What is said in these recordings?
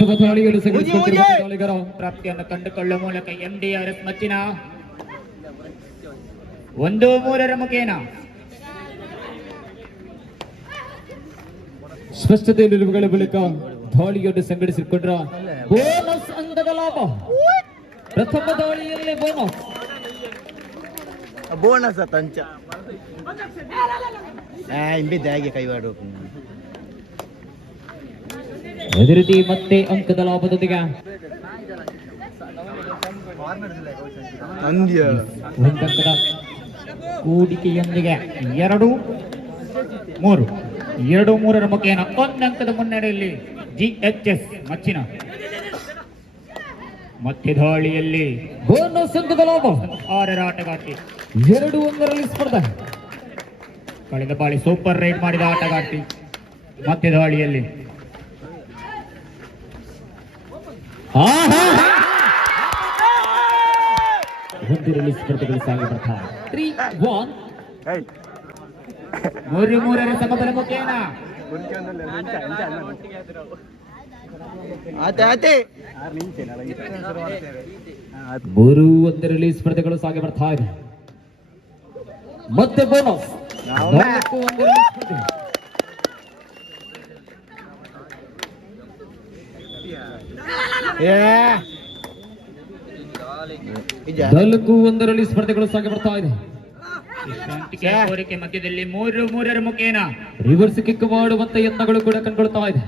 ಪ್ರಥಮ ದಾಳಿಯನ್ನು ಸಂಘಟಿಸುತ್ತಿರುವ ದಾಳಿಗಾರ ಪ್ರಾಪ್ತಿಯನ್ನು ಕಂಡುಕೊಳ್ಳುವ ಮೂಲಕ MDRS ಮಚ್ಚಿನ 1-3 ಮುಖೇನ ಸ್ಪಷ್ಟತೆ ನಿಲುವುಗಳ ಬಳಿಕ ದಾಳಿಯನ್ನು ಸಂಘಟಿಸಿಕೊಂಡ್ರ ಬೋನಸ್ ಅಂಕದ ಲಾಭ. ಪ್ರಥಮ ದಾಳಿಯಲ್ಲಿ ಬೋನಸ್ ತಂಚ ಇಂಬಿದ್ದಾಗೆ ಕೈವಾಡು ಅದೇ ರೀತಿ ಮತ್ತೆ ಅಂಕದ ಲಾಭದೊಂದಿಗೆ ಒಂದಂಕದ ಹೂಡಿಕೆಯೊಂದಿಗೆ 2-3 ಮುಖೇನ 1 ಅಂಕದ ಮುನ್ನಡೆಯಲ್ಲಿ GHS ಮಚ್ಚಿನ. ಮತ್ತೆ ದಾಳಿಯಲ್ಲಿ ಬೋನಸ್ ಅಂಕದ ಲಾಭ 6ರ ಆಟಗಾರ್ತಿ 2-1ರಲ್ಲಿ ಸ್ಪರ್ಧೆ. ಕಳೆದ ಬಾಳಿ ಸೂಪರ್ ರೈಡ್ ಮಾಡಿದ ಆಟಗಾರ್ತಿ ಮತ್ತೆ ದಾಳಿಯಲ್ಲಿ ಒಂದರಲ್ಲಿ ಸ್ಪರ್ಧೆಗಳು ಸಾಗಿ ಬರ್ತಾರೆ. 3-1 3-3ರ ಸಮಬಲ ಮುಖೇನ 3-1ರಲ್ಲಿ ಸ್ಪರ್ಧೆಗಳು ಸಾಗಿ ಬರ್ತಾ ಇದೆ. ಮತ್ತೆ ಬೋನಸ್ 4-1ರಲ್ಲಿ ಸ್ಪರ್ಧೆ. ನಾಲ್ಕು ಒಂದರಲ್ಲಿ ಸ್ಪರ್ಧೆಗಳು ಸಾಗಿ ಬರ್ತಾ ಇದೆ. ಕೋರಿಕೆ ಮಧ್ಯದಲ್ಲಿ 3-3ರ ಮುಖೇನ ರಿವರ್ಸ್ ಕಿಕ್ ಮಾಡುವಂತ ಯತ್ನಗಳು ಕೂಡ ಕಂಡುಕೊಳ್ತಾ ಇದೆ.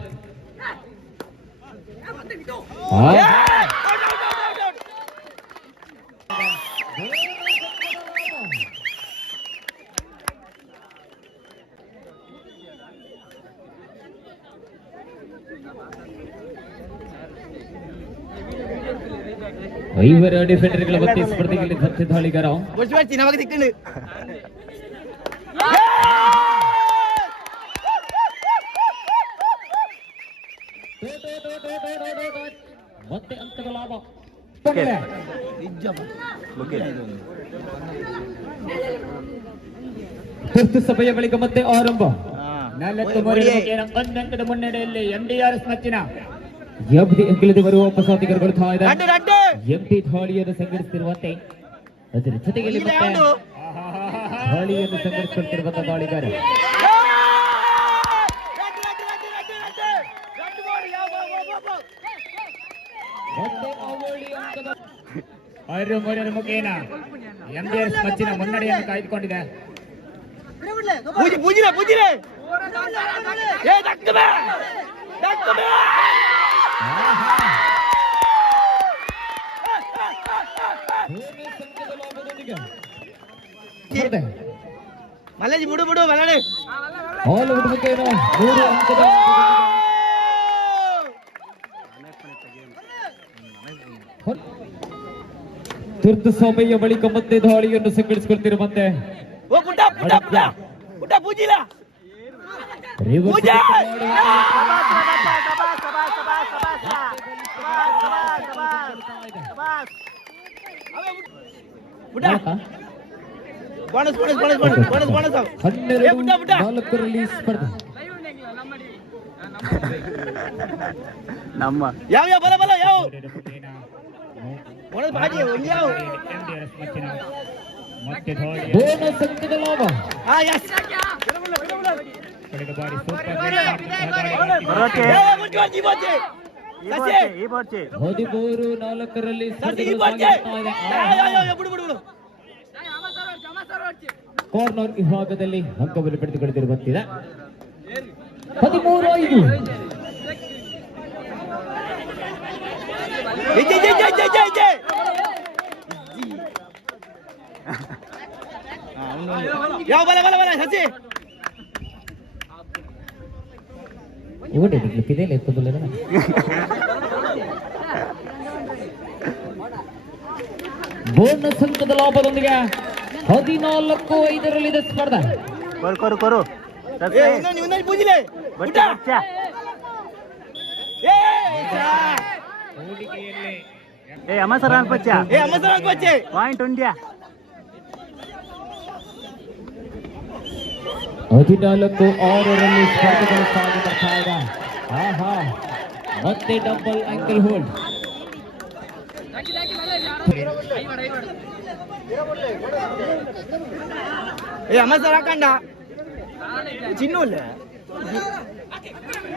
ಐವರ ಡಿಫೆಂಡರ್ಗಳ ಮತ್ತೆ ಸ್ಪರ್ಧೆಯಲ್ಲಿ ಮತ್ತೆ ದಾಳಿಗಾರ ಮತ್ತೆ ಅಂಕದ ಲಾಭ. ತುರ್ತು ಸಭೆಯ ಬಳಿಕ ಮತ್ತೆ ಆರಂಭ. 4-3 ಅಂಕದ ಮುನ್ನಡೆಯಲ್ಲಿ MDRS ಮಚ್ಚಿನ ಅಂಕಲದೆ ಬರುವ ಪ್ರಸಾದಿಗರುಗಳು ಎಂಟಿ ದಾಳಿಯನ್ನು ಸಂಘಟಿಸುತ್ತಿರುವಂತೆ ಅದರ ಜೊತೆಯಲ್ಲಿ ದಾಳಿಯನ್ನು ಸಂಘಟಿಸುತ್ತಿರುವಂತಹ ದಾಳಿಗಾರ ಮುಖೇನ MDRS ಮಚ್ಚಿನ ಮುನ್ನಡೆಯನ್ನು ಕಾಯ್ದುಕೊಂಡಿದೆ. ಮಲ್ಲೇಜ್ ಬಿಡು ಬಿಡು ಮಲ್ಲಾಡಿ ಹಾಲಿವುಡ್ ಮುಖೇನ 3 ಅಂಕದ ತುರ್ತು ಸಭೆಯ ಬಳಿಕ ಮತ್ತೆ ದಾಳಿಯನ್ನು ಸಂಘಟಿಸಿಕೊಳ್ತಿರುವಂತೆ ನಾಲ್ಕರಲ್ಲಿ ಸ್ಪರ್ಧೆ. ನಮ್ಮ ಯಾವ ಯಾವ ಬಲ ಬಲ ಯಾವ ಬೋನಸ್ ಅಂಕದ ಲಾಭ. 13-4ರಲ್ಲಿ ಕಾರ್ನರ್ ವಿಭಾಗದಲ್ಲಿ ಅಂಕವನ್ನು ಪಡೆದುಕೊಳ್ಳುತ್ತಿರುವಂತಿದೆ. 13-5 ಯಾವ ಬಲ ಬಲ ಬಲ ಸಚ್ಚಿ ಓಡಿ ಬಿಟ್ಟಿದೆ ಲೆಕ್ಕದಲ್ಲ. ಬೋನಸ್ ಅಂಕದ ಲಾಭದೊಂದಿಗೆ 14-5ರಲ್ಲಿದೆ ಸ್ಪರ್ಧೆ. ಪಾಯಿಂಟ್ ಇಂಡಿಯಾ 14-6ರಲ್ಲಿ ಸ್ಪರ್ಧೆಗಳು ಸಾಗಿ ಬರ್ತಾ ಇದೆ. ಮತ್ತೆ ಡಬಲ್ ಆಂಕಲ್ ಹೋಲ್ಡ್. ಅಮ್ಮ ಸರ್ ಹಾಕಂಡ ಚಿನ್ನೂಲ್ಲ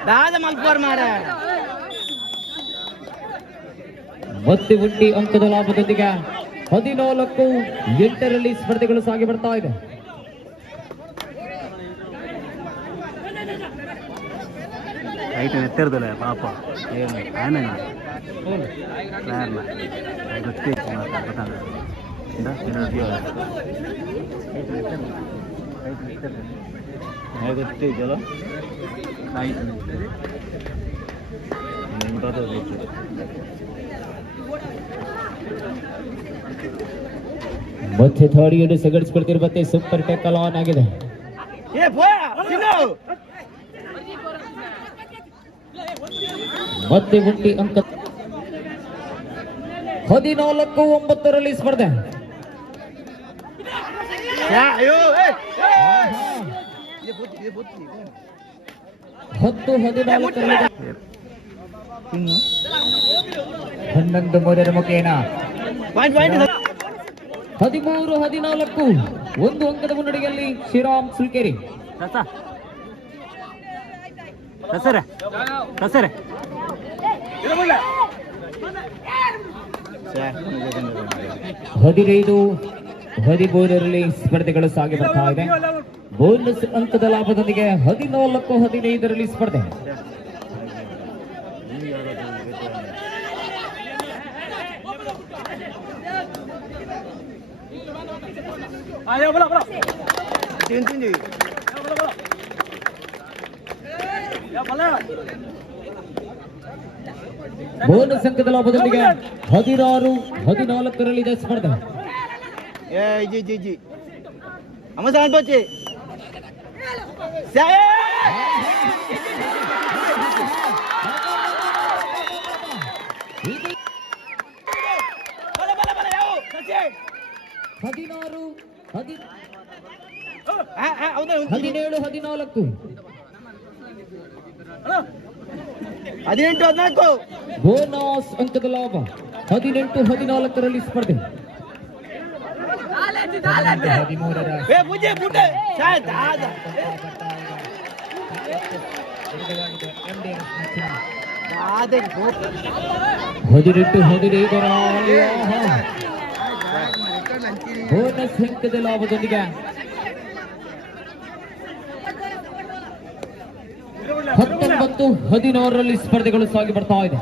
ದಾದ ಮಲ್ಪೋರ್ ಮಾರ. ಮತ್ತೆ ಉಂಟಿ ಅಂಕದ ಲಾಭದೊಂದಿಗೆ 14-8 ಸ್ಪರ್ಧೆಗಳು ಸಾಗಿ ಬರ್ತಾ ಇದೆ. ಎತ್ತಿರ್ದಲ್ಲ ಪಾಪ ಗೊತ್ತೇಜಲ್ಲ ಮತ್ತೆ ಥರ್ಡ್ ಸಗಡಿಸ್ಕೊಳ್ತಿರುವಂತೆ ಸೂಪರ್ ಟ್ಯಾಕಲ್ ಆನ್ ಆಗಿದೆ. ಮತ್ತೆ ಉಂಟಿ ಅಂಕ 14-9 ಸ್ಪರ್ಧೆ. 10-14 11-3 ಮುಖೇನ 13-14 ಒಂದು ಅಂಕದ ಮುನ್ನಡೆಯಲ್ಲಿ ಶ್ರೀರಾಮ್ ಸುಲ್ಕೇರಿ. ಕಸರೆ 15-13 ಸ್ಪರ್ಧೆಗಳು ಸಾಗಿ ಬರ್ತಾ ಇದೆ. ಬೋನಸ್ ಅಂಕದ ಲಾಭದೊಂದಿಗೆ 14-15 ಸ್ಪರ್ಧೆ. ಬೋನಸ್ ಅಂಕದ ಲಾಭದೊಂದಿಗೆ 16-14 ಸ್ಪರ್ಧೆ. ಅಮ್ಮ ಸರ್ ಅನ್ಬೋಚಿ ಹದಿನಾರು 17-14 ಬೋನಸ್ ಅಂಕದ ಲಾಭ 18-14 ಸ್ಪರ್ಧೆ. 18-15 ಬೋನಸ್ ಅಂಕದ ಲಾಭದೊಂದಿಗೆ 19-16 ಸ್ಪರ್ಧೆಗಳು ಸಾಗಿ ಬರ್ತಾ ಇದೆ.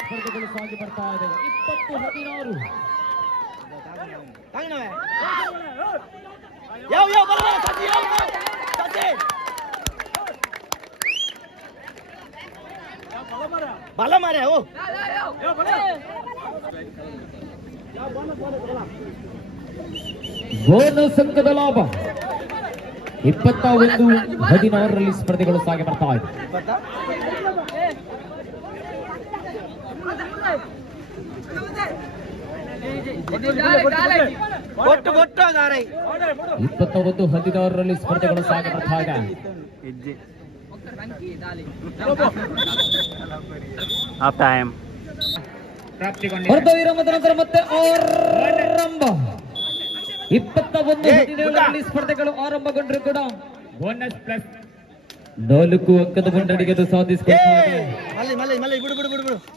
ಸ್ಪರ್ಧೆಗಳು ಸಾಗಿ ಬರ್ತಾ ಇದೆ. 20-16 ಬಲ ಮಾರ್ಯ ಬೋನಸ್ ಅಂಕದ ಲಾಭ 21-16 ಸ್ಪರ್ಧೆಗಳು ಸಾಗಿ ಬರ್ತಾ ಇದೆ. ಒಟ್ಟು 19-16 ಸ್ಪರ್ಧೆಗಳು ಸಾಗಿ ಬರ್ತಾ ಇದೆ. ಅರ್ಧ ವಿರಾಮದ ನಂತರ ಮತ್ತೆ ಆರಂಭ. 21-17 ಸ್ಪರ್ಧೆಗಳು ಆರಂಭಗೊಂಡ್ರು ಕೂಡ ಬೋನಸ್ ಪ್ಲಸ್ 4 ಅಂಕದ ಮುನ್ನಡೆಗೆ ಸಾಧಿಸಿಕೊಳ್ಳುತ್ತಾರೆ.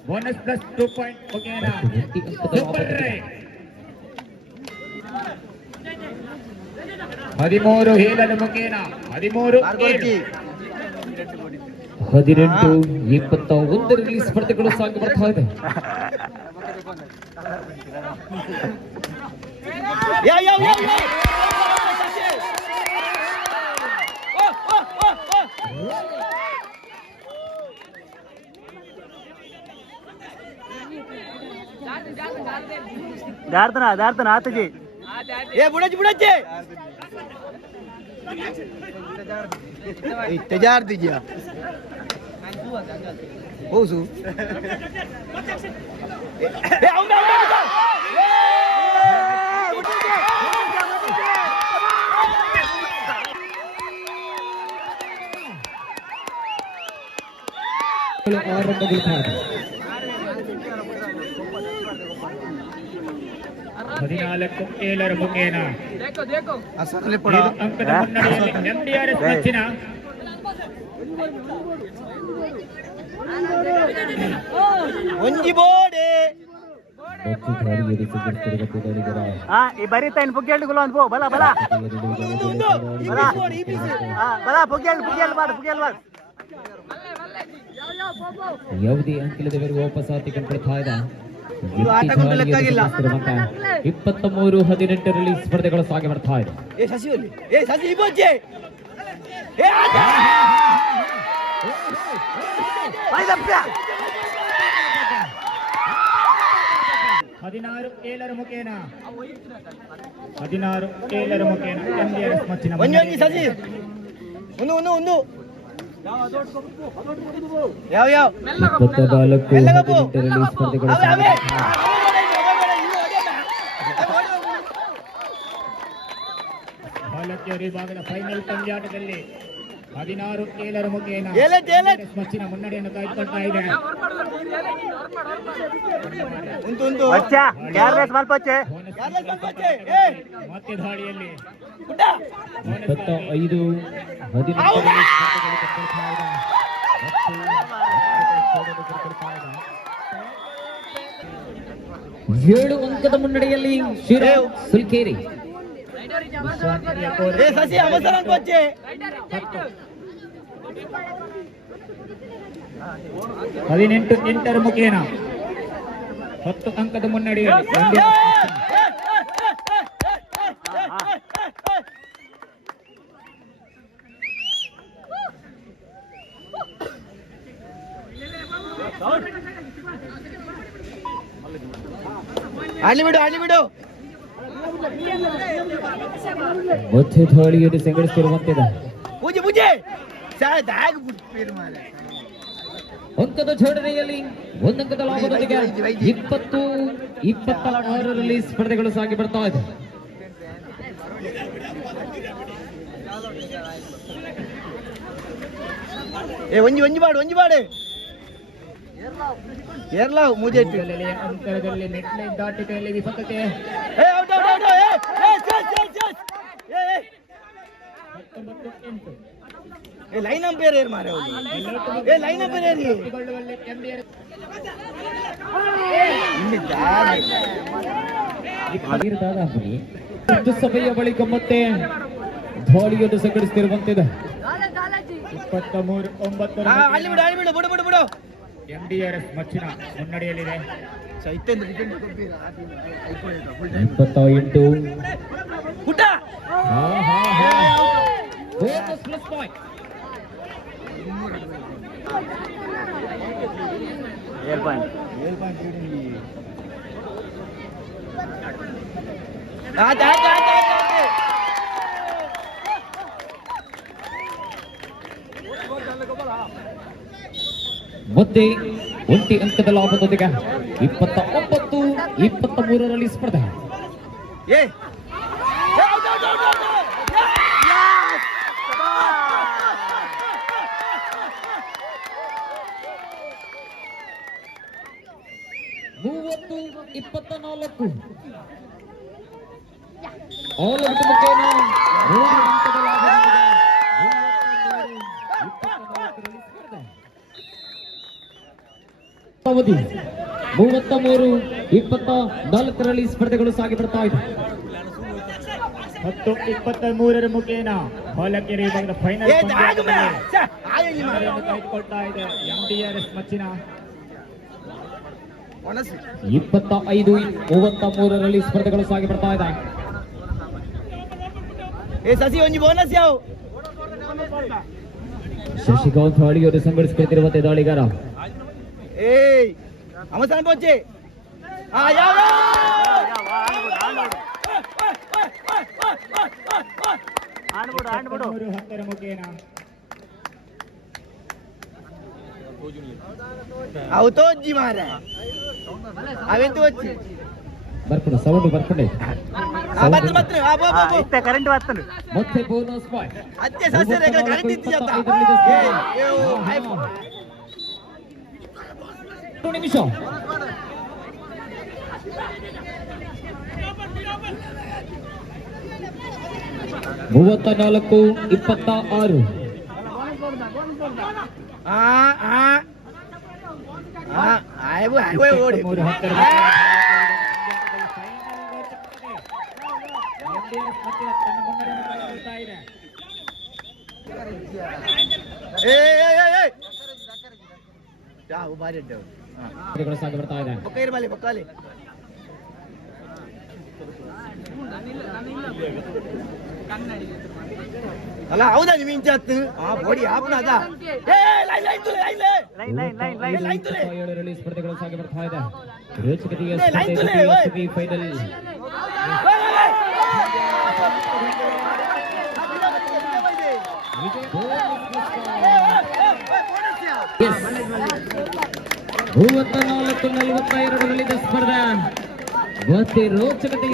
ಬೋನಸ್ ಪ್ಲಸ್ 2 ಪಾಯಿಂಟ್ ಮುಖೇನ ಸೂಪರ್ ರೈಡ್ 13 ಹೇಳದ ಮುಖೇನ 18-21 ಸ್ಪರ್ಧೆಗಳು ಸಾಗಿ ಬರ್ತಾ ಇದೆ. ದಾರ್ತನ ಆತಜಿ ಬುಡಚ್ಚಿ तजार दीजिए ओसु ಆರಂಭಗೊಳ್ಳುತ್ತದೆ 14-7 ಮುಖೇನ असरले पड़ा ಅಂಕದ ಮುನ್ನಡೆಯಲ್ಲಿ ಎಂಡಿಆರ್ಎಸ್ ಮಚ್ಚಿನ ಒಂಜಿ ಬೋಡೆ ಬಚ್ಚು ಧಾಡಿಯಲ್ಲಿ ಸಿಗುತ್ತಿರುವ ದಾಳಿಗರ ಈ ಬರಿತಾ ಇನ್ ಪುಗ್ಗೆಲ್ಡ್ ಗುಲ ಅಂತ ಬಲ ಬಲ ಬಲ ಪುಗ್ಗೆಲ್ಡ್ ಮಾಡು ಯಾವುದೇ ಅಂಕಿಲ್ಲದವರು ವಾಪಸ್ ಕಣ್ಕೊಳ್ತಾ ಇದೆ ಆಟ ಕೊಂಡು ಲೆಕ್ಕಾಗಿಲ್ಲ 23-18ರಲ್ಲಿ ಸ್ಪರ್ಧೆಗಳು ಸಾಗಿ ಬರ್ತಾ ಇದೆ ಏ ಶಶಿ ಇಬೋಜೆ ಏ ಆಟ ಬೈದಪ್ಪ 16-7 ಮುಖೇನ 16-7 ಮುಖೇನ ಎಂಡಿಆರ್ಎಸ್ ಮಚ್ಚಿನ ಒಂಜಿ ಶಶಿ ಒಂದು ಯಾವ 24-18ರಲ್ಲಿ ಸ್ಪರ್ಧೆಗಳು ಸಾಗಿ ಬಾಲಕಿಯರ ವಿಭಾಗದ ಫೈನಲ್ ಪಂದ್ಯಾಟದಲ್ಲಿ 16-7 ಮುಖೇನ ಏಲತ್ ಮಚ್ಚಿನ ಮುನ್ನಡೆಯನ್ನು ಕಾಯ್ದುಕೊಳ್ತಾ ಇದೆ ಉಂಟು ಯಾರ್ಲೆಸ್ ಮಲ್ಪಚ್ಚೆ ಮತ್ತೆ ದಾಳಿಯಲ್ಲಿ 25-18ರಲ್ಲಿ ಸ್ಪರ್ಧೆಗಳು ಕಣ್ಕೊಳ್ತಾ ಇದೆ. ಏಳು ಅಂಕದ ಮುನ್ನಡೆಯಲ್ಲಿ ಶ್ರೀರಾಮ್ ಸುಲ್ಕೇರಿ ಏ ಶಶಿ ಅವಸರ ಅನ್ಪಚ್ಚೆ 18-8 ಮುಖೇನ 10 ಅಂಕದ ಮುನ್ನಡೆಯಲ್ಲಿ ಆಡ್ಲಿ ಬಿಡು ಮತ್ತೆ ದಾಳಿಯನ್ನು ಸಂಘಟಿಸುತ್ತಿರುವಂತಿದೆ ಪೂಜೆ ದಾಗ ಬಿಟ್ಟು ಮಾರೆ ಅಂಕದ ಜೋಡಣೆಯಲ್ಲಿ ಒಂದಂಕದ ಲಾಭದೊಂದಿಗೆ 20-26ರಲ್ಲಿ ಸ್ಪರ್ಧೆಗಳು ಸಾಗಿ ಬರ್ತಾ ಇದೆ ಏ ಒಂಜಿ ಬಾಡು ಏರ್ಲಾವ್ ಮುಜೆ ಅಂತರದಲ್ಲಿ ನೆಟ್ಲೈನ್ ದಾಟಿಕೆಯಲ್ಲಿ ವಿಫಲತೆ ಏ ಔಟ್ ಏ ಲೈನ್ ಅಂಪೇರ್ ಏರ್ ಮಾರೆ ಏ ಲೈನ್ ಅಂಪೇರ್ ಏರಿ ಸಭೆಯ ಬಳಿಕ ಮತ್ತೆ ದಾಳಿಯನ್ನು ಸಂಘಟಿಸುತ್ತಿರುವಂತಿದೆ 23-9 ಆಡ್ಲಿ ಬಿಡು ಎಂಡಿಆರ್ಎಸ್ ಮಚ್ಚಿನ ಮುನ್ನಡೆಯಲ್ಲಿದೆ 28 ಪುಟ ಪ್ಲಸ್ ಪಾಯಿಂಟ್ ಮತ್ತೆ 1 ಅಂಕದ ಲಾಭದೊಂದಿಗೆ 29-23ರಲ್ಲಿ ಸ್ಪರ್ಧೆ ಮೂವತ್ತು 24 ಆಲ್ ಔಟ್ ಮುಖೇನ 3 ಅಂಕದ ಲಾಭದೊಂದಿಗೆ 23-24ರಲ್ಲಿ ಸ್ಪರ್ಧೆ ಅವಧಿ 33-24ರಲ್ಲಿ ಸ್ಪರ್ಧೆಗಳು ಸಾಗಿ ಬರ್ತಾ ಇದೆ 10-23 ಮುಖೇನ ಬಾಲಕಿಯರ ವಿಭಾಗದ ಫೈನಲ್ ಕಾಯ್ದುಕೊಳ್ತಾ ಇದೆ ಎಂಡಿಆರ್ಎಸ್ ಮಚ್ಚಿನ 25-33ರಲ್ಲಿ ಸ್ಪರ್ಧೆಗಳು ಸಾಗಿ ಬರ್ತಾ ಇದೆ ಏ ಶಶಿ ಒಂಜಿ ಬೋನಸ್ ಯಾವ ಶಶಿಕಾಂತ್ ದಾಳಿಯನ್ನು ಸಂಘಟಿಸುತ್ತಿರುವಂತೆ ದಾಳಿಗಾರ ಏಯ್ ಅವಸರ ಪೋಚೆ ಯಾವ 30-23 10ರ ಮುಖೇನ ಅವು ತೋಜ್ಜಿ ಮಾರ ಅವೆಂತ వచ్చి ಬರ್ಪುಡು ಸೌಂಡ್ ಬರ್ಪುಡೆ ಕರೆಂಟ್ ಬರ್ತದೆ ಮತ್ತೆ ಬೋನಸ್ ಪಾಯಿಂಟ್ ಅತ್ತೆ ಸಸ್ಯರೆ ಕರೆಂಟ್ ಇತ್ತಿಯತ್ತ 2 ನಿಮಿಷ ಮೂವತ್ತ 4-26 ಓಡಿ ಭಾರಿ ಸಾಗಿ ಬರ್ತಾ ಇದೆ ಪಕ್ಕಾಲಿ ಅಲ್ಲ ಹೌದಾ ನಿಮ್ ಇಂಚ ಹತ್ತು ಬೋಡಿ ಆಪನ ಅದ ರಿಲೀಸ್ ಸ್ಪರ್ಧೆಗಳು ಸಾಗಿ ಬರ್ತಾ ಇದೆ ರೋಚಕತೆಯ ಫೈನಲ್ ಮೂವತ್ತ 4-42 ಸ್ಪರ್ಧೆ ಮತ್ತೆ ರೋಚಕತೆ